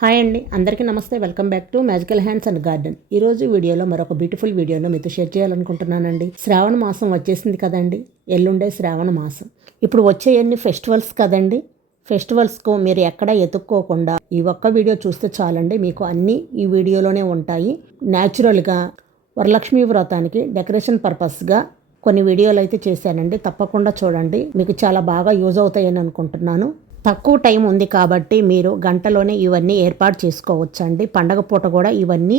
Hi అండి, అందరికీ నమస్తే. Welcome back to magical hands and garden. ఈ రోజు వీడియోలో మరొక బ్యూటిఫుల్ వీడియోను మీతో షేర్ చేయాలనుకుంటున్నానండి. శ్రావణ మాసం వచ్చేసింది కదండి, ఎల్లుండే శ్రావణ మాసం. ఇప్పుడు వచ్చే ఎన్ని ఫెస్టివల్స్ కదండి. ఫెస్టివల్స్కు మీరు ఎక్కడ ఎత్తుక్కోకుండా ఈ ఒక్క వీడియో చూస్తే చాలండి, మీకు అన్నీ ఈ వీడియోలోనే ఉంటాయి. న్యాచురల్గా వరలక్ష్మీ వ్రతానికి డెకరేషన్ పర్పస్గా కొన్ని వీడియోలు అయితే చేశానండి. తప్పకుండా చూడండి, మీకు చాలా బాగా యూజ్ అవుతాయని అనుకుంటున్నాను. తక్కువ టైం ఉంది కాబట్టి మీరు గంటలోనే ఇవన్నీ ఏర్పాటు చేసుకోవచ్చండి. పండగ పూట కూడా ఇవన్నీ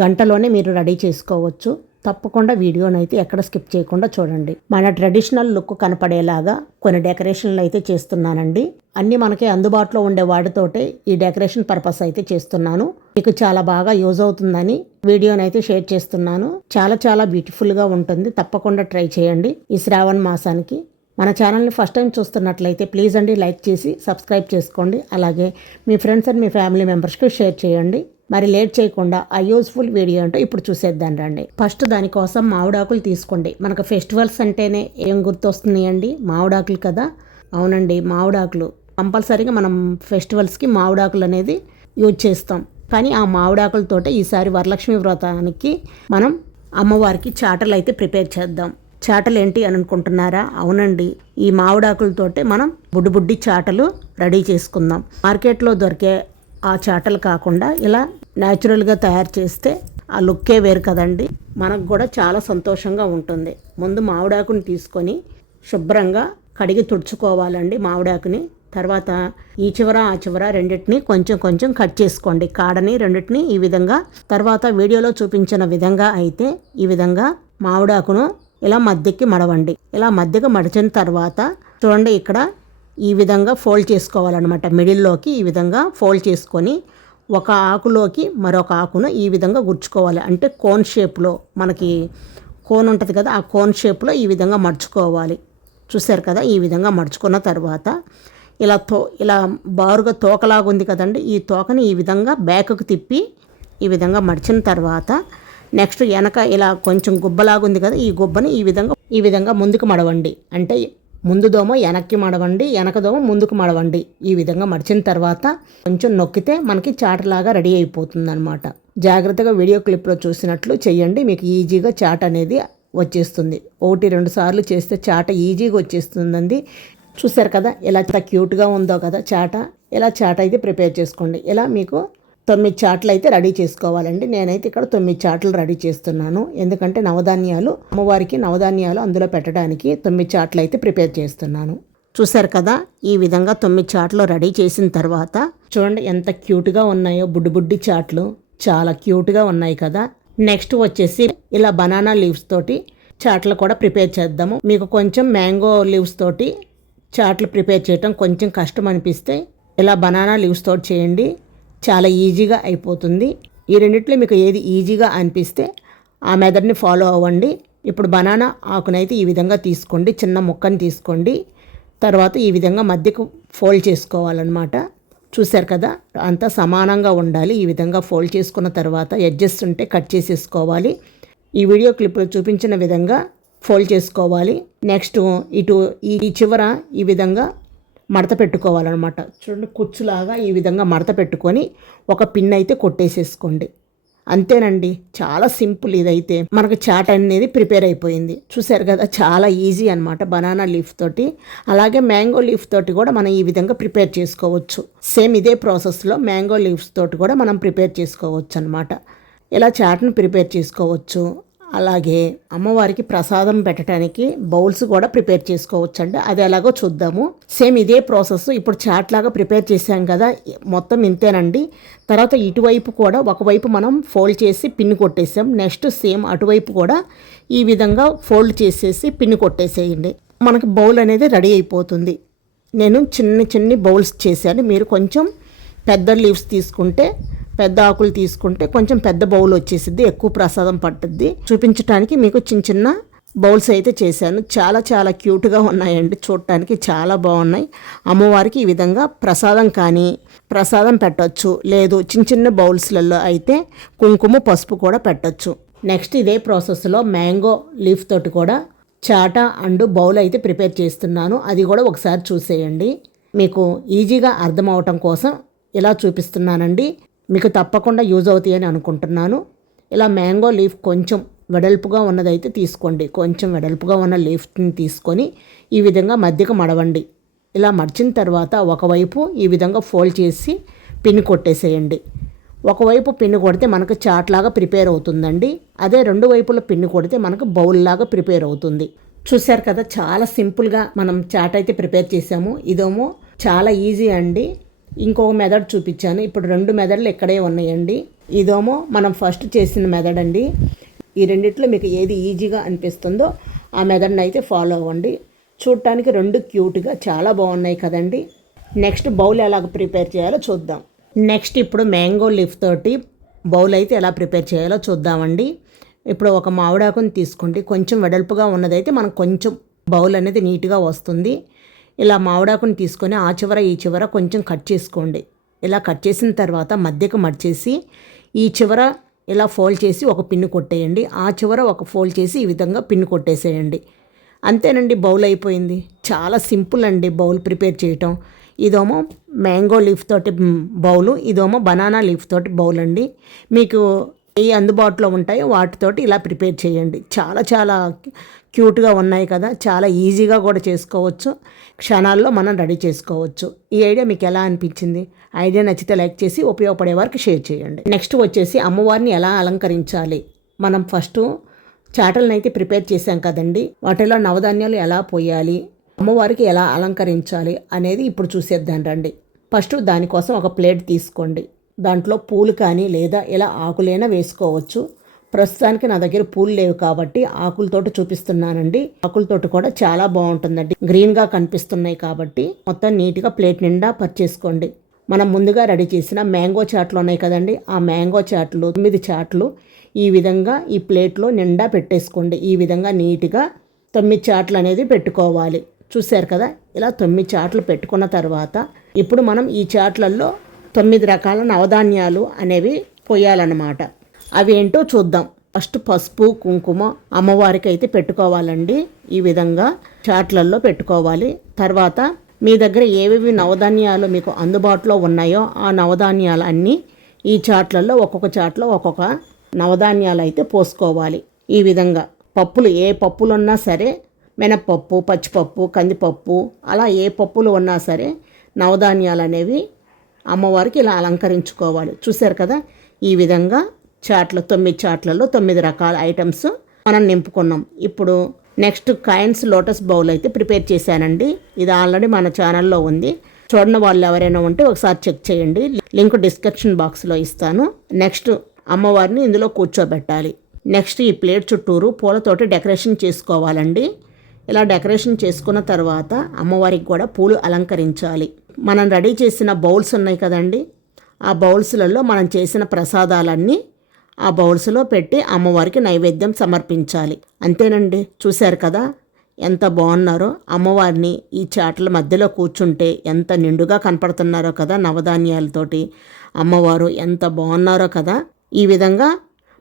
గంటలోనే మీరు రెడీ చేసుకోవచ్చు. తప్పకుండా వీడియోనైతే ఎక్కడ స్కిప్ చేయకుండా చూడండి. మన ట్రెడిషనల్ లుక్ కనపడేలాగా కొన్ని డెకరేషన్లు అయితే చేస్తున్నానండి. అన్నీ మనకి అందుబాటులో ఉండే వాటితోటే ఈ డెకరేషన్ పర్పస్ అయితే చేస్తున్నాను. మీకు చాలా బాగా యూజ్ అవుతుందని వీడియోనైతే షేర్ చేస్తున్నాను. చాలా చాలా బ్యూటిఫుల్గా ఉంటుంది. తప్పకుండా ట్రై చేయండి ఈ శ్రావణ మాసానికి. మన ఛానల్ని ఫస్ట్ టైం చూస్తున్నట్లయితే ప్లీజ్ అండి లైక్ చేసి సబ్స్క్రైబ్ చేసుకోండి. అలాగే మీ ఫ్రెండ్స్ అండ్ మీ ఫ్యామిలీ మెంబర్స్కి షేర్ చేయండి. మరి లేట్ చేయకుండా ఆ యూస్ఫుల్ వీడియో అంటే ఇప్పుడు చూసేద్దాం రండి. ఫస్ట్ దానికోసం మామిడాకులు తీసుకోండి. మనకు ఫెస్టివల్స్ అంటేనే ఏం గుర్తొస్తున్నాయండి? మామిడాకులు కదా. అవునండి, మామిడాకులు కంపల్సరీగా మనం ఫెస్టివల్స్కి మామిడాకులు అనేది యూజ్ చేస్తాం. కానీ ఆ మామిడాకులతోటే ఈసారి వరలక్ష్మి వ్రతానికి మనం అమ్మవారికి చాటలు అయితే ప్రిపేర్ చేద్దాం. చాటలు ఏంటి అని అనుకుంటున్నారా? అవునండి, ఈ మామిడాకులతోటే మనం బుడ్డి చాటలు రెడీ చేసుకుందాం. మార్కెట్లో దొరికే ఆ చాటలు కాకుండా ఇలా న్యాచురల్గా తయారు చేస్తే ఆ లుక్కే వేరు కదండి. మనకు కూడా చాలా సంతోషంగా ఉంటుంది. ముందు మామిడాకుని తీసుకొని శుభ్రంగా కడిగి తుడుచుకోవాలండి మామిడాకుని. తర్వాత ఈ చివర ఆ చివర రెండింటిని కొంచెం కొంచెం కట్ చేసుకోండి. కాడని రెండింటిని ఈ విధంగా. తర్వాత వీడియోలో చూపించిన విధంగా అయితే ఈ విధంగా మామిడాకును ఇలా మధ్యకి మడవండి. ఇలా మధ్యకి మడిచిన తర్వాత చూడండి, ఇక్కడ ఈ విధంగా ఫోల్డ్ చేసుకోవాలన్నమాట. మిడిల్లోకి ఈ విధంగా ఫోల్డ్ చేసుకొని ఒక ఆకులోకి మరొక ఆకును ఈ విధంగా గుచ్చుకోవాలి. అంటే కోన్ షేప్లో, మనకి కోన్ ఉంటుంది కదా, ఆ కోన్ షేప్లో ఈ విధంగా మడుచుకోవాలి. చూసారు కదా, ఈ విధంగా మడుచుకున్న తర్వాత ఇలా బారుగా తోకలాగుంది కదండి, ఈ తోకని ఈ విధంగా బ్యాక్కి తిప్పి ఈ విధంగా మడిచిన తర్వాత నెక్స్ట్ వెనక ఇలా కొంచెం గుబ్బలాగుంది కదా, ఈ గుబ్బని ఈ విధంగా ముందుకు మడవండి. అంటే ముందు దోమ వెనక్కి మడవండి, వెనక దోమ ముందుకు మడవండి. ఈ విధంగా మడిచిన తర్వాత కొంచెం నొక్కితే మనకి చాటలాగా రెడీ అయిపోతుంది అనమాట. జాగ్రత్తగా వీడియో క్లిప్లో చూసినట్లు చేయండి, మీకు ఈజీగా చాట అనేది వచ్చేస్తుంది. 1-2 సార్లు చేస్తే చాట ఈజీగా వచ్చేస్తుందండి. చూసారు కదా ఎలా క్యూట్గా ఉందో కదా చాట. ఇలా చాట అయితే ప్రిపేర్ చేసుకోండి. ఇలా మీకు 9 చాట్లు అయితే రెడీ చేసుకోవాలండి. నేనైతే ఇక్కడ 9 చాట్లు రెడీ చేస్తున్నాను. ఎందుకంటే నవధాన్యాలు, అమ్మవారికి నవధాన్యాలు అందులో పెట్టడానికి 9 చాట్లు అయితే ప్రిపేర్ చేస్తున్నాను. చూసారు కదా, ఈ విధంగా 9 చాట్లు రెడీ చేసిన తర్వాత చూడండి ఎంత క్యూట్గా ఉన్నాయో. బుడ్డి చాట్లు చాలా క్యూట్గా ఉన్నాయి కదా. నెక్స్ట్ వచ్చేసి ఇలా బనానా లీవ్స్ తోటి చాట్లు కూడా ప్రిపేర్ చేద్దాము. మీకు కొంచెం మ్యాంగో లీవ్స్ తోటి చాట్లు ప్రిపేర్ చేయటం కొంచెం కష్టం అనిపిస్తే ఇలా బనానా లీవ్స్ తోటి చేయండి, చాలా ఈజీగా అయిపోతుంది. ఈ రెండిట్లో మీకు ఏది ఈజీగా అనిపిస్తే ఆ మెథడ్ని ఫాలో అవ్వండి. ఇప్పుడు బనానా ఆకునైతే ఈ విధంగా తీసుకోండి, చిన్న ముక్కని తీసుకోండి. తర్వాత ఈ విధంగా మధ్యకు ఫోల్డ్ చేసుకోవాలన్నమాట. చూశారు కదా, అంతా సమానంగా ఉండాలి. ఈ విధంగా ఫోల్డ్ చేసుకున్న తర్వాత ఎడ్జెస్ ఉంటే కట్ చేసేసుకోవాలి. ఈ వీడియో క్లిప్లో చూపించిన విధంగా ఫోల్డ్ చేసుకోవాలి. నెక్స్ట్ ఇటు ఈ చివర ఈ విధంగా మడత పెట్టుకోవాలన్నమాట. చూడండి, కుచ్చులాగా ఈ విధంగా మడత పెట్టుకొని ఒక పిన్ అయితే కొట్టేసేసుకోండి. అంతేనండి, చాలా సింపుల్. ఇదైతే మనకు చాట్ అనేది ప్రిపేర్ అయిపోయింది. చూసారు కదా, చాలా ఈజీ అనమాట. బనానా లీఫ్ తోటి అలాగే మ్యాంగో లీఫ్ తోటి కూడా మనం ఈ విధంగా ప్రిపేర్ చేసుకోవచ్చు. సేమ్ ఇదే ప్రాసెస్లో మ్యాంగో లీవ్స్ తోటి కూడా మనం ప్రిపేర్ చేసుకోవచ్చు అనమాట. ఇలా చాట్ను ప్రిపేర్ చేసుకోవచ్చు. అలాగే అమ్మవారికి ప్రసాదం పెట్టడానికి బౌల్స్ కూడా ప్రిపేర్ చేసుకోవచ్చు అండి. అది ఎలాగో చూద్దాము. సేమ్ ఇదే ప్రాసెస్. ఇప్పుడు చాట్ లాగా ప్రిపేర్ చేసాం కదా, మొత్తం ఇంతేనండి. తర్వాత ఇటువైపు కూడా ఒకవైపు మనం ఫోల్డ్ చేసి పిన్ కొట్టేసాం. నెక్స్ట్ సేమ్ అటువైపు కూడా ఈ విధంగా ఫోల్డ్ చేసేసి పిన్ కొట్టేసేయండి. మనకి బౌల్ అనేది రెడీ అయిపోతుంది. నేను చిన్ని బౌల్స్ చేశాను. మీరు కొంచెం పెద్ద లీవ్స్ తీసుకుంటే, పెద్ద ఆకులు తీసుకుంటే కొంచెం పెద్ద బౌల్ వచ్చేసిద్ది, ఎక్కువ ప్రసాదం పట్టుద్ది. చూపించడానికి మీకు చిన్న బౌల్స్ అయితే చేశాను. చాలా చాలా క్యూట్గా ఉన్నాయండి, చూడటానికి చాలా బాగున్నాయి. అమ్మవారికి ఈ విధంగా ప్రసాదం పెట్టచ్చు. లేదు చిన్న బౌల్స్లలో అయితే కుంకుమ పసుపు కూడా పెట్టచ్చు. నెక్స్ట్ ఇదే ప్రాసెస్లో మ్యాంగో లీఫ్ తోటి కూడా చాట అండ్ బౌల్ అయితే ప్రిపేర్ చేస్తున్నాను. అది కూడా ఒకసారి చూసేయండి. మీకు ఈజీగా అర్థం అవటం కోసం ఇలా చూపిస్తున్నానండి. మీకు తప్పకుండా యూజ్ అవుతాయని అనుకుంటున్నాను. ఇలా మ్యాంగో లీఫ్ కొంచెం వెడల్పుగా ఉన్నదైతే తీసుకోండి. కొంచెం వెడల్పుగా ఉన్న లీఫ్ని తీసుకొని ఈ విధంగా మధ్యకు మడవండి. ఇలా మడిచిన తర్వాత ఒకవైపు ఈ విధంగా ఫోల్డ్ చేసి పిన్ కొట్టేసేయండి. ఒకవైపు పిన్ను కొడితే మనకు చాట్ లాగా ప్రిపేర్ అవుతుందండి. అదే రెండు వైపుల పిన్ను కొడితే మనకు బౌల్ లాగా ప్రిపేర్ అవుతుంది. చూశారు కదా, చాలా సింపుల్గా మనం చాట్ అయితే ప్రిపేర్ చేసాము. ఇదేమో చాలా ఈజీ అండి. ఇంకొక మెథడ్ చూపించాను. ఇప్పుడు 2 మెథడ్లు ఇక్కడే ఉన్నాయండి. ఇదేమో మనం ఫస్ట్ చేసిన మెథడ్ అండి. ఈ రెండిట్లో మీకు ఏది ఈజీగా అనిపిస్తుందో ఆ మెథడ్ని అయితే ఫాలో అవ్వండి. చూడటానికి 2 క్యూట్గా చాలా బాగున్నాయి కదండి. నెక్స్ట్ బౌల్ ఎలాగ ప్రిపేర్ చేయాలో చూద్దాం. నెక్స్ట్ ఇప్పుడు మ్యాంగో లీఫ్ తోటి బౌల్ అయితే ఎలా ప్రిపేర్ చేయాలో చూద్దామండి. ఇప్పుడు ఒక మామిడాకుని తీసుకోండి. కొంచెం వెడల్పుగా ఉన్నదైతే మనకు కొంచెం బౌల్ అనేది నీట్గా వస్తుంది. ఇలా మామిడాకుని తీసుకొని ఆ చివర ఈ చివర కొంచెం కట్ చేసుకోండి. ఇలా కట్ చేసిన తర్వాత మధ్యకు మడిచేసి ఈ చివర ఇలా ఫోల్డ్ చేసి ఒక పిన్ను కొట్టేయండి. ఆ చివర ఒక ఫోల్డ్ చేసి ఈ విధంగా పిన్ను కొట్టేసేయండి. అంతేనండి, బౌల్ అయిపోయింది. చాలా సింపుల్ అండి బౌల్ ప్రిపేర్ చేయటం. ఇదేమో మ్యాంగో లీఫ్ తోటి బౌలు, ఇదేమో బనానా లీఫ్ తోటి బౌల్ అండి. మీకు ఏ అందుబాటులో ఉంటాయో వాటితోటి ఇలా ప్రిపేర్ చేయండి. చాలా చాలా క్యూట్గా ఉన్నాయి కదా, చాలా ఈజీగా కూడా చేసుకోవచ్చు. క్షణాల్లో మనం రెడీ చేసుకోవచ్చు. ఈ ఐడియా మీకు ఎలా అనిపించింది? ఐడియా నచ్చితే లైక్ చేసి ఉపయోగపడే వారికి షేర్ చేయండి. నెక్స్ట్ వచ్చేసి అమ్మవారిని ఎలా అలంకరించాలి. మనం ఫస్ట్ చాటలను అయితే ప్రిపేర్ చేసాం కదండి. వాటిలో నవధాన్యాలు ఎలా పోయాలి, అమ్మవారికి ఎలా అలంకరించాలి అనేది ఇప్పుడు చూసేద్దాం రండి. ఫస్ట్ దానికోసం ఒక ప్లేట్ తీసుకోండి. దాంట్లో పూలు కానీ లేదా ఇలా ఆకులైనా వేసుకోవచ్చు. ప్రస్తుతానికి నా దగ్గర పూలు లేవు కాబట్టి ఆకులతోటి చూపిస్తున్నానండి. ఆకులతోటి కూడా చాలా బాగుంటుందండి. గ్రీన్గా కనిపిస్తున్నాయి కాబట్టి మొత్తం నీట్గా ప్లేట్ నిండా పర్చేసుకోండి. మనం ముందుగా రెడీ చేసిన మ్యాంగో చాట్లు ఉన్నాయి కదండి. ఆ మ్యాంగో చాట్లు 9 చాట్లు ఈ విధంగా ఈ ప్లేట్లో నిండా పెట్టేసుకోండి. ఈ విధంగా నీట్గా 9 చాట్లు అనేది పెట్టుకోవాలి. చూశారు కదా, ఇలా 9 చాట్లు పెట్టుకున్న తర్వాత ఇప్పుడు మనం ఈ చాట్లలో 9 రకాల నవధాన్యాలు అనేవి పోయాలన్నమాట. అవి ఏంటో చూద్దాం. ఫస్ట్ పసుపు కుంకుమ అమ్మవారికి అయితే పెట్టుకోవాలండి. ఈ విధంగా చాట్లల్లో పెట్టుకోవాలి. తర్వాత మీ దగ్గర ఏవేవి నవధాన్యాలు మీకు అందుబాటులో ఉన్నాయో ఆ నవధాన్యాలు అన్నీ ఈ చాట్లలో ఒక్కొక్క చాట్లో ఒక్కొక్క నవధాన్యాలు అయితే పోసుకోవాలి. ఈ విధంగా పప్పులు ఏ పప్పులు ఉన్నా సరే, మినప్పప్పు, పచ్చిపప్పు, కందిపప్పు, అలా ఏ పప్పులు ఉన్నా సరే నవధాన్యాలు అనేవి అమ్మవారికి ఇలా అలంకరించుకోవాలి. చూశారు కదా, ఈ విధంగా 9 చాట్లలో 9 రకాల ఐటమ్స్ మనం నింపుకున్నాం. ఇప్పుడు నెక్స్ట్ కాయిన్స్ లోటస్ బౌల్ అయితే ప్రిపేర్ చేశానండి. ఇది ఆల్రెడీ మన ఛానల్లో ఉంది. చూడని వాళ్ళు ఎవరైనా ఉంటే ఒకసారి చెక్ చేయండి. లింక్ డిస్క్రిప్షన్ బాక్స్లో ఇస్తాను. నెక్స్ట్ అమ్మవారిని ఇందులో కూర్చోబెట్టాలి. నెక్స్ట్ ఈ ప్లేట్ చుట్టూరు పూలతోటి డెకరేషన్ చేసుకోవాలండి. ఇలా డెకరేషన్ చేసుకున్న తర్వాత అమ్మవారికి కూడా పూలు అలంకరించాలి. మనం రెడీ చేసిన బౌల్స్ ఉన్నాయి కదండి, ఆ బౌల్స్లలో మనం చేసిన ప్రసాదాలన్నీ ఆ బౌల్స్లో పెట్టి అమ్మవారికి నైవేద్యం సమర్పించాలి. అంతేనండి. చూశారు కదా ఎంత బాగున్నారో. అమ్మవారిని ఈ చాట్ల మధ్యలో కూర్చుంటే ఎంత నిండుగా కనపడుతున్నారో కదా, నవధాన్యాలతోటి అమ్మవారు ఎంత బాగున్నారో కదా. ఈ విధంగా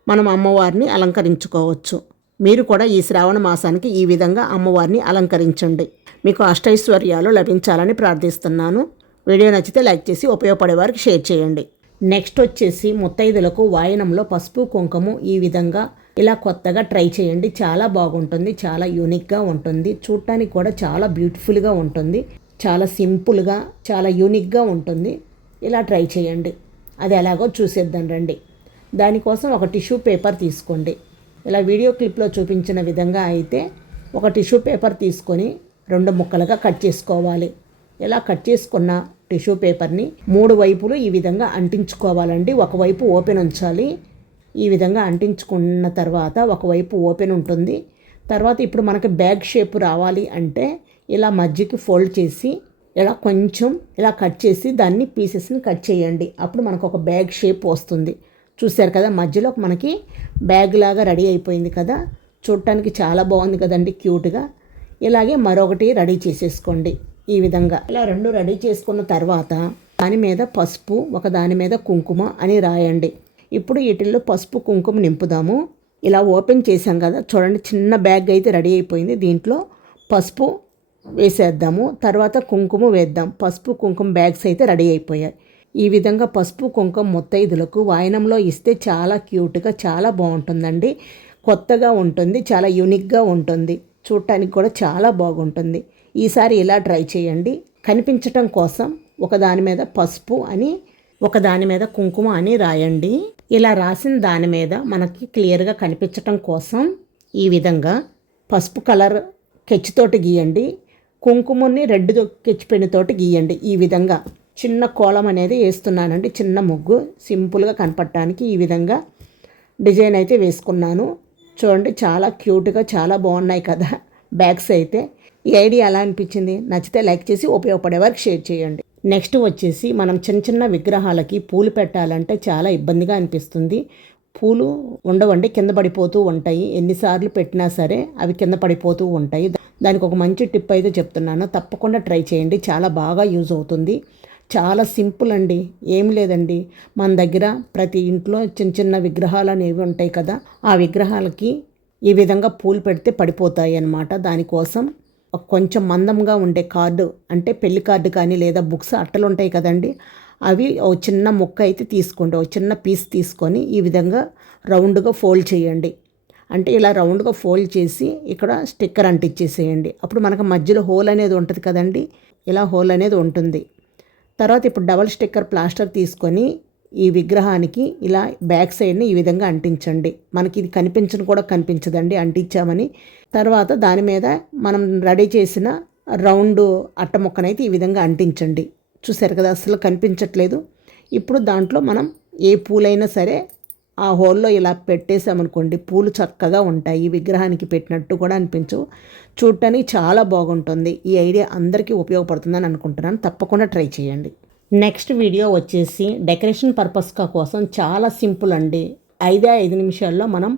మనం అమ్మవారిని అలంకరించుకోవచ్చు. మీరు కూడా ఈ శ్రావణ మాసానికి ఈ విధంగా అమ్మవారిని అలంకరించండి. మీకు అష్టైశ్వర్యాలు లభించాలని ప్రార్థిస్తున్నాను. వీడియో నచ్చితే లైక్ చేసి ఉపయోగపడే వారికి షేర్ చేయండి. నెక్స్ట్ వచ్చేసి ముత్తైదులకు వాయనంలో పసుపు కుంకుమ ఈ విధంగా ఇలా కొత్తగా ట్రై చేయండి. చాలా బాగుంటుంది, చాలా యూనిక్గా ఉంటుంది. చూడటానికి కూడా చాలా బ్యూటిఫుల్గా ఉంటుంది. చాలా సింపుల్గా, చాలా యూనిక్గా ఉంటుంది. ఇలా ట్రై చేయండి. అది ఎలాగో చూసేద్దాం రండి. దానికోసం ఒక టిష్యూ పేపర్ తీసుకోండి. ఇలా వీడియో క్లిప్లో చూపించిన విధంగా అయితే ఒక టిష్యూ పేపర్ తీసుకొని 2 ముక్కలుగా కట్ చేసుకోవాలి. ఇలా కట్ చేసుకున్న టిష్యూ పేపర్ని 3 వైపులు ఈ విధంగా అంటించుకోవాలండి. ఒకవైపు ఓపెన్ ఉంచాలి. ఈ విధంగా అంటించుకున్న తర్వాత ఒకవైపు ఓపెన్ ఉంటుంది. తర్వాత ఇప్పుడు మనకి బ్యాగ్ షేప్ రావాలి అంటే ఇలా మధ్యకి ఫోల్డ్ చేసి ఇలా కొంచెం ఇలా కట్ చేసి దాన్ని పీసెస్ని కట్ చేయండి. అప్పుడు మనకు ఒక బ్యాగ్ షేప్ వస్తుంది. చూశారు కదా, మధ్యలో మనకి బ్యాగ్ లాగా రెడీ అయిపోయింది కదా. చూడటానికి చాలా బాగుంది కదండి, క్యూట్గా. ఇలాగే మరొకటి రెడీ చేసేసుకోండి. ఈ విధంగా ఇలా 2 రెడీ చేసుకున్న తర్వాత దాని మీద పసుపు, ఒక దాని మీద కుంకుమ అని రాయండి. ఇప్పుడు వీటిల్లో పసుపు కుంకుమ నింపుదాము. ఇలా ఓపెన్ చేసాం కదా, చూడండి చిన్న బ్యాగ్ అయితే రెడీ అయిపోయింది. దీంట్లో పసుపు వేసేద్దాము, తర్వాత కుంకుమ వేద్దాం. పసుపు కుంకుమ బ్యాగ్స్ అయితే రెడీ అయిపోయాయి. ఈ విధంగా పసుపు కుంకుమ ముత్తైదులకు వాయనంలో ఇస్తే చాలా క్యూట్గా చాలా బాగుంటుందండి. కొత్తగా ఉంటుంది, చాలా యూనిక్గా ఉంటుంది, చూడటానికి కూడా చాలా బాగుంటుంది. ఈసారి ఇలా ట్రై చేయండి. కనిపించటం కోసం ఒకదాని మీద పసుపు అని ఒకదాని మీద కుంకుమ అని రాయండి. ఇలా రాసిన దాని మీద మనకి క్లియర్గా కనిపించటం కోసం ఈ విధంగా పసుపు కలర్ కెచ్తోటి గీయండి, కుంకుమని రెడ్ కెచ్ పెన్నుతోటి గీయండి. ఈ విధంగా చిన్న కోలం అనేది వేస్తున్నానండి, చిన్న ముగ్గు సింపుల్గా కనపడటానికి ఈ విధంగా డిజైన్ అయితే వేసుకున్నాను. చూడండి చాలా క్యూట్గా చాలా బాగున్నాయి కదా బ్యాగ్స్ అయితే. ఈ ఐడియా ఎలా అనిపించింది? నచ్చితే లైక్ చేసి ఉపయోగపడే వారికి షేర్ చేయండి. నెక్స్ట్ వచ్చేసి మనం చిన్న చిన్న విగ్రహాలకి పూలు పెట్టాలంటే చాలా ఇబ్బందిగా అనిపిస్తుంది. పూలు ఉండవండి, కింద పడిపోతూ ఉంటాయి. ఎన్నిసార్లు పెట్టినా సరే అవి కింద పడిపోతూ ఉంటాయి. దానికి ఒక మంచి టిప్ అయితే చెప్తున్నాను, తప్పకుండా ట్రై చేయండి, చాలా బాగా యూజ్ అవుతుంది. చాలా సింపుల్ అండి, ఏం లేదండి. మన దగ్గర ప్రతి ఇంట్లో చిన్న చిన్న విగ్రహాలు అనేవి ఉంటాయి కదా, ఆ విగ్రహాలకి ఈ విధంగా పూలు పెడితే పడిపోతాయి అన్నమాట. దానికోసం కొంచెం మందంగా ఉండే కార్డు, అంటే పెళ్లి కార్డు కానీ లేదా బుక్స్ అట్టలు ఉంటాయి కదండి, అవి ఒక చిన్న ముక్క అయితే తీసుకోండి, ఒక చిన్న పీస్ తీసుకొని ఈ విధంగా రౌండ్గా ఫోల్డ్ చేయండి. అంటే ఇలా రౌండ్గా ఫోల్డ్ చేసి ఇక్కడ స్టిక్కర్ అంటించేసేయండి. అప్పుడు మనకు మధ్యలో హోల్ అనేది ఉంటుంది కదండి, ఇలా హోల్ అనేది ఉంటుంది. తర్వాత ఇప్పుడు డబల్ స్టిక్కర్ ప్లాస్టర్ తీసుకొని ఈ విగ్రహానికి ఇలా బ్యాక్ సైడ్ని ఈ విధంగా అంటించండి. మనకి ఇది కనిపించను కూడా కనిపించదండి అంటించామని. తర్వాత దాని మీద మనం రెడీ చేసిన రౌండ్ అట్ట ముక్కనైతే ఈ విధంగా అంటించండి. చూసారు కదా, అసలు కనిపించట్లేదు. ఇప్పుడు దాంట్లో మనం ఏ పూలైనా సరే ఆ హోల్లో ఇలా పెట్టేసామనుకోండి, పూలు చక్కగా ఉంటాయి, ఈ విగ్రహానికి పెట్టినట్టు కూడా అనిపించవు, చూడటానికి చాలా బాగుంటుంది. ఈ ఐడియా అందరికీ ఉపయోగపడుతుందని అనుకుంటున్నాను, తప్పకుండా ట్రై చేయండి. నెక్స్ట్ వీడియో వచ్చేసి డెకరేషన్ పర్పస్గా కోసం చాలా సింపుల్ అండి. 5 నిమిషాల్లో మనం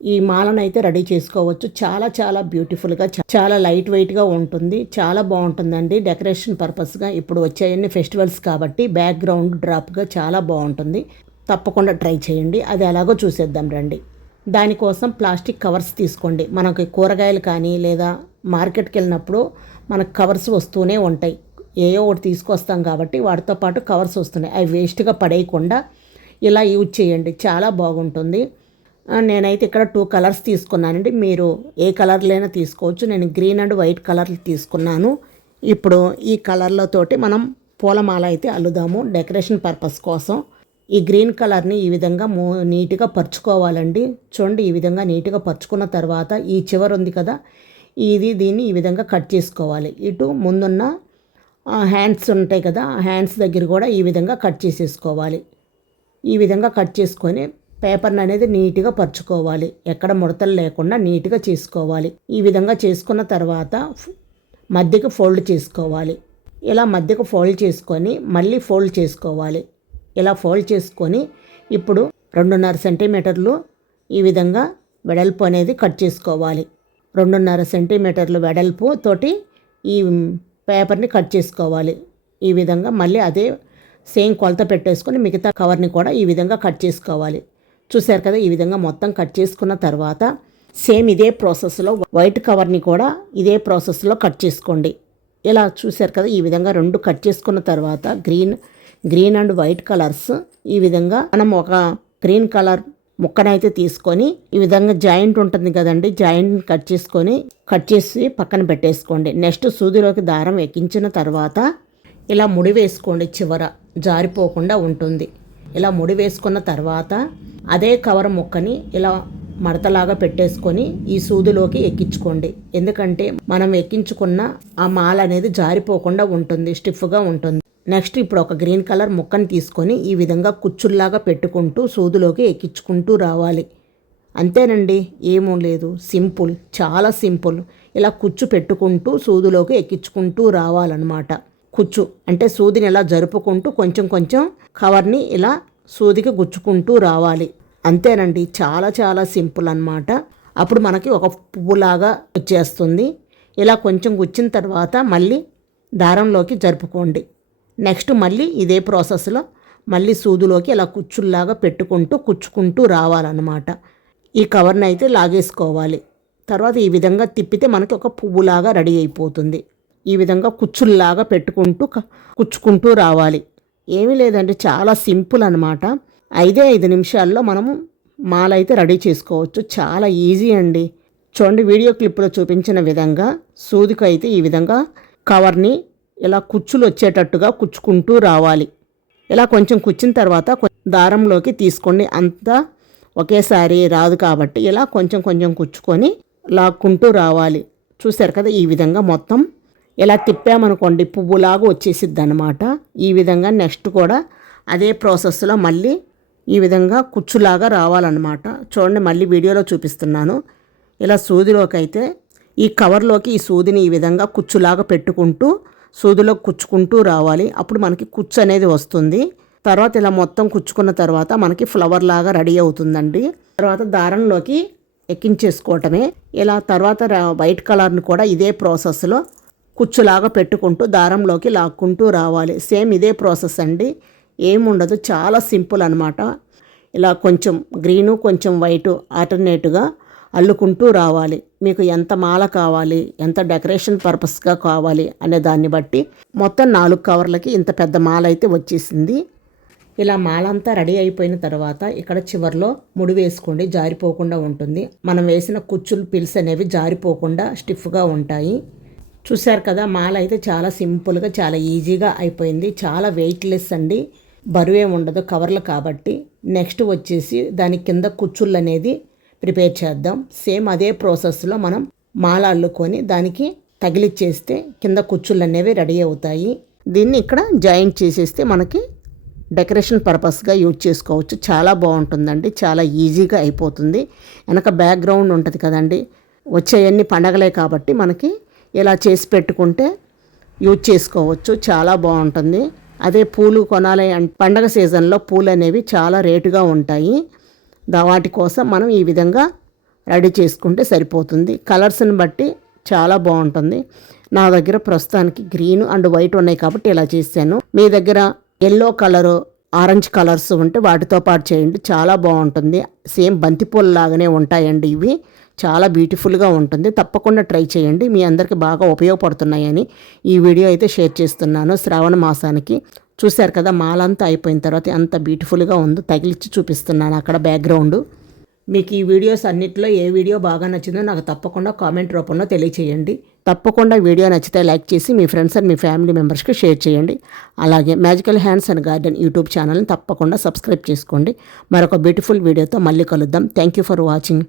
ఈ మాలను అయితే రెడీ చేసుకోవచ్చు. చాలా చాలా బ్యూటిఫుల్గా, చాలా లైట్ వెయిట్గా ఉంటుంది, చాలా బాగుంటుందండి డెకరేషన్ పర్పస్గా. ఇప్పుడు వచ్చాయన్ని ఫెస్టివల్స్ కాబట్టి బ్యాక్గ్రౌండ్ డ్రాప్గా చాలా బాగుంటుంది. తప్పకుండా ట్రై చేయండి. అది ఎలాగో చూసేద్దాం రండి. దానికోసం ప్లాస్టిక్ కవర్స్ తీసుకోండి. మనకి కూరగాయలు కానీ లేదా మార్కెట్కి వెళ్ళినప్పుడు మనకు కవర్స్ వస్తూనే ఉంటాయి, ఏయో ఒకటి తీసుకొస్తాం కాబట్టి వాటితో పాటు కవర్స్ వస్తున్నాయి. అవి వేస్ట్గా పడేయకుండా ఇలా యూజ్ చేయండి, చాలా బాగుంటుంది. నేనైతే ఇక్కడ 2 కలర్స్ తీసుకున్నానండి, మీరు ఏ కలర్లైనా తీసుకోవచ్చు. నేను గ్రీన్ అండ్ వైట్ కలర్లు తీసుకున్నాను. ఇప్పుడు ఈ కలర్లతోటి మనం పూలమాల అయితే అల్లుదాము డెకరేషన్ పర్పస్ కోసం. ఈ గ్రీన్ కలర్ని ఈ విధంగా నీట్గా పరుచుకోవాలండి. చూడండి, ఈ విధంగా నీట్గా పరుచుకున్న తర్వాత ఈ చివర ఉంది కదా, దీన్ని ఈ విధంగా కట్ చేసుకోవాలి. ఇటు ముందున్న హ్యాండ్స్ ఉంటాయి కదా, ఆ హ్యాండ్స్ దగ్గర కూడా ఈ విధంగా కట్ చేసేసుకోవాలి. ఈ విధంగా కట్ చేసుకొని పేపర్ని అనేది నీట్గా పరుచుకోవాలి, ఎక్కడ ముడతలు లేకుండా నీట్గా చేసుకోవాలి. ఈ విధంగా చేసుకున్న తర్వాత మధ్యకు ఫోల్డ్ చేసుకోవాలి. ఇలా మధ్యకు ఫోల్డ్ చేసుకొని మళ్ళీ ఫోల్డ్ చేసుకోవాలి. ఇలా ఫోల్డ్ చేసుకొని ఇప్పుడు 2.5 సెంటీమీటర్లు ఈ విధంగా వెడల్పు అనేది కట్ చేసుకోవాలి. 2.5 సెంటీమీటర్లు వెడల్పు తోటి ఈ పేపర్ని కట్ చేసుకోవాలి. ఈ విధంగా మళ్ళీ అదే సేమ్ కొలత పెట్టేసుకొని మిగతా కవర్ని కూడా ఈ విధంగా కట్ చేసుకోవాలి. చూశారు కదా, ఈ విధంగా మొత్తం కట్ చేసుకున్న తర్వాత సేమ్ ఇదే ప్రాసెస్లో వైట్ కవర్ని కూడా ఇదే ప్రాసెస్లో కట్ చేసుకోండి. ఇలా చూశారు కదా, ఈ విధంగా 2 కట్ చేసుకున్న తర్వాత గ్రీన్ అండ్ వైట్ కలర్స్ ఈ విధంగా మనం ఒక గ్రీన్ కలర్ ముక్కనైతే తీసుకొని ఈ విధంగా జాయింట్ ఉంటుంది కదండి, జాయింట్ కట్ చేసి పక్కన పెట్టేసుకోండి. నెక్స్ట్ సూదిలోకి దారం ఎక్కించిన తర్వాత ఇలా ముడి వేసుకోండి, చివర జారిపోకుండా ఉంటుంది. ఇలా ముడి వేసుకున్న తర్వాత అదే కవర్ ముక్కని ఇలా మడతలాగా పెట్టేసుకొని ఈ సూదిలోకి ఎక్కించుకోండి. ఎందుకంటే మనం ఎక్కించుకున్న ఆ మాల అనేది జారిపోకుండా ఉంటుంది, స్టిఫ్గా ఉంటుంది. నెక్స్ట్ ఇప్పుడు ఒక గ్రీన్ కలర్ ముక్కని తీసుకొని ఈ విధంగా కుచ్చుల్లాగా పెట్టుకుంటూ సూదిలోకి ఎక్కించుకుంటూ రావాలి. అంతేనండి, ఏమూ లేదు, సింపుల్, చాలా సింపుల్. ఇలా కుచ్చు పెట్టుకుంటూ సూదిలోకి ఎక్కించుకుంటూ రావాలన్నమాట. కుచ్చు అంటే సూదిని ఇలా జరుపుకుంటూ కొంచెం కొంచెం కవర్ని ఇలా సూదికి గుచ్చుకుంటూ రావాలి. అంతేనండి, చాలా చాలా సింపుల్ అన్నమాట. అప్పుడు మనకి ఒక పువ్వులాగా వచ్చేస్తుంది. ఇలా కొంచెం గుచ్చిన తర్వాత మళ్ళీ దారంలోకి జరుపుకోండి. నెక్స్ట్ మళ్ళీ ఇదే ప్రాసెస్లో మళ్ళీ సూదిలోకి ఇలా కుచ్చుల్లాగా కుచ్చుకుంటూ రావాలన్నమాట. ఈ కవర్ని అయితే లాగేసుకోవాలి. తర్వాత ఈ విధంగా తిప్పితే మనకి ఒక పువ్వులాగా రెడీ అయిపోతుంది. ఈ విధంగా కుచ్చుల్లాగా కుచ్చుకుంటూ రావాలి. ఏమీ లేదండి, చాలా సింపుల్ అనమాట. 5 నిమిషాల్లో మనము మాల అయితే రెడీ చేసుకోవచ్చు. చాలా ఈజీ అండి. చూడండి, వీడియో క్లిప్లో చూపించిన విధంగా సూదికి అయితే ఈ విధంగా కవర్ని ఇలా కుచ్చులు వచ్చేటట్టుగా కుచ్చుకుంటూ రావాలి. ఇలా కొంచెం కుచ్చిన తర్వాత దారంలోకి తీసుకోండి. అంతా ఒకేసారి రాదు కాబట్టి ఇలా కొంచెం కొంచెం కుచ్చుకొని లాక్కుంటూ రావాలి. చూశారు కదా, ఈ విధంగా మొత్తం ఇలా తిప్పామనుకోండి పువ్వులాగా వచ్చేసిద్ది అనమాట. ఈ విధంగా నెక్స్ట్ కూడా అదే ప్రాసెస్లో మళ్ళీ ఈ విధంగా కుచ్చులాగా రావాలన్నమాట. చూడండి, మళ్ళీ వీడియోలో చూపిస్తున్నాను. ఇలా సూదిలోకి అయితే ఈ కవర్లోకి ఈ సూదిని ఈ విధంగా కుచ్చులాగా పెట్టుకుంటూ సూదిలో కుచ్చుకుంటూ రావాలి. అప్పుడు మనకి కుచ్చు అనేది వస్తుంది. తర్వాత ఇలా మొత్తం కుచ్చుకున్న తర్వాత మనకి ఫ్లవర్ లాగా రెడీ అవుతుందండి. తర్వాత దారంలోకి ఎక్కించేసుకోవటమే. ఇలా తర్వాత వైట్ కలర్ని కూడా ఇదే ప్రాసెస్లో కుచ్చులాగా పెట్టుకుంటూ దారంలోకి లాక్కుంటూ రావాలి. సేమ్ ఇదే ప్రాసెస్ అండి, ఏముండదు, చాలా సింపుల్ అనమాట. ఇలా కొంచెం గ్రీను కొంచెం వైటు ఆల్టర్నేట్గా అల్లుకుంటూ రావాలి. మీకు ఎంత మాల కావాలి, ఎంత డెకరేషన్ పర్పస్గా కావాలి అనే దాన్ని బట్టి మొత్తం 4 కవర్లకి ఇంత పెద్ద మాల అయితే వచ్చేసింది. ఇలా మాల అంతా రెడీ అయిపోయిన తర్వాత ఇక్కడ చివర్లో ముడి వేసుకోండి, జారిపోకుండా ఉంటుంది. మనం వేసిన కుచ్చులు పిల్స్ అనేవి జారిపోకుండా స్టిఫ్గా ఉంటాయి. చూశారు కదా, మాల అయితే చాలా సింపుల్గా చాలా ఈజీగా అయిపోయింది. చాలా వెయిట్లెస్ అండి, బరువే ఉండదు కవర్లు కాబట్టి. నెక్స్ట్ వచ్చేసి దాని కింద కుచ్చుళ్ళు అనేది ప్రిపేర్ చేద్దాం. సేమ్ అదే ప్రాసెస్లో మనం మాల అల్లుకొని దానికి తగిలిచ్చేస్తే కింద కుచ్చుళ్ళు అనేవి రెడీ అవుతాయి. దీన్ని ఇక్కడ జాయింట్ చేసేస్తే మనకి డెకరేషన్ పర్పస్గా యూజ్ చేసుకోవచ్చు. చాలా బాగుంటుందండి, చాలా ఈజీగా అయిపోతుంది. వెనక బ్యాక్గ్రౌండ్ ఉంటుంది కదండి, వచ్చేవన్నీ పండగలే కాబట్టి మనకి ఇలా చేసి పెట్టుకుంటే యూజ్ చేసుకోవచ్చు. చాలా బాగుంటుంది. అదే పూలు కొనాలి అంటే పండగ సీజన్లో పూలు అనేవి చాలా రేటుగా ఉంటాయి. వాటి కోసం మనం ఈ విధంగా రెడీ చేసుకుంటే సరిపోతుంది. కలర్స్ని బట్టి చాలా బాగుంటుంది. నా దగ్గర ప్రస్తుతానికి గ్రీన్ అండ్ వైట్ ఉన్నాయి కాబట్టి ఇలా చేశాను. మీ దగ్గర ఎల్లో కలరు ఆరెంజ్ కలర్స్ ఉంటే వాటితో పాటు చేయండి, చాలా బాగుంటుంది. సేమ్ బంతిపూల లాగానే ఉంటాయండి ఇవి. చాలా బ్యూటిఫుల్గా ఉంటుంది. తప్పకుండా ట్రై చేయండి. మీ అందరికీ బాగా ఉపయోగపడుతున్నాయని ఈ వీడియో అయితే షేర్ చేస్తున్నాను శ్రావణ మాసానికి. చూశారు కదా, మాలంతా అయిపోయిన తర్వాత ఎంత బ్యూటిఫుల్గా ఉందో తగిలిచ్చి చూపిస్తున్నాను అక్కడ బ్యాక్గ్రౌండ్. మీకు ఈ వీడియోస్ అన్నిటిలో ఏ వీడియో బాగా నచ్చిందో నాకు తప్పకుండా కామెంట్ రూపంలో తెలియచేయండి. తప్పకుండా వీడియో నచ్చితే లైక్ చేసి మీ ఫ్రెండ్స్ అండ్ మీ ఫ్యామిలీ మెంబర్స్కి షేర్ చేయండి. అలాగే magical hands and garden YouTube ఛానల్ని తప్పకుండా సబ్స్క్రైబ్ చేసుకోండి. మరొక బ్యూటిఫుల్ వీడియోతో మళ్ళీ కలుద్దాం. Thank you for watching.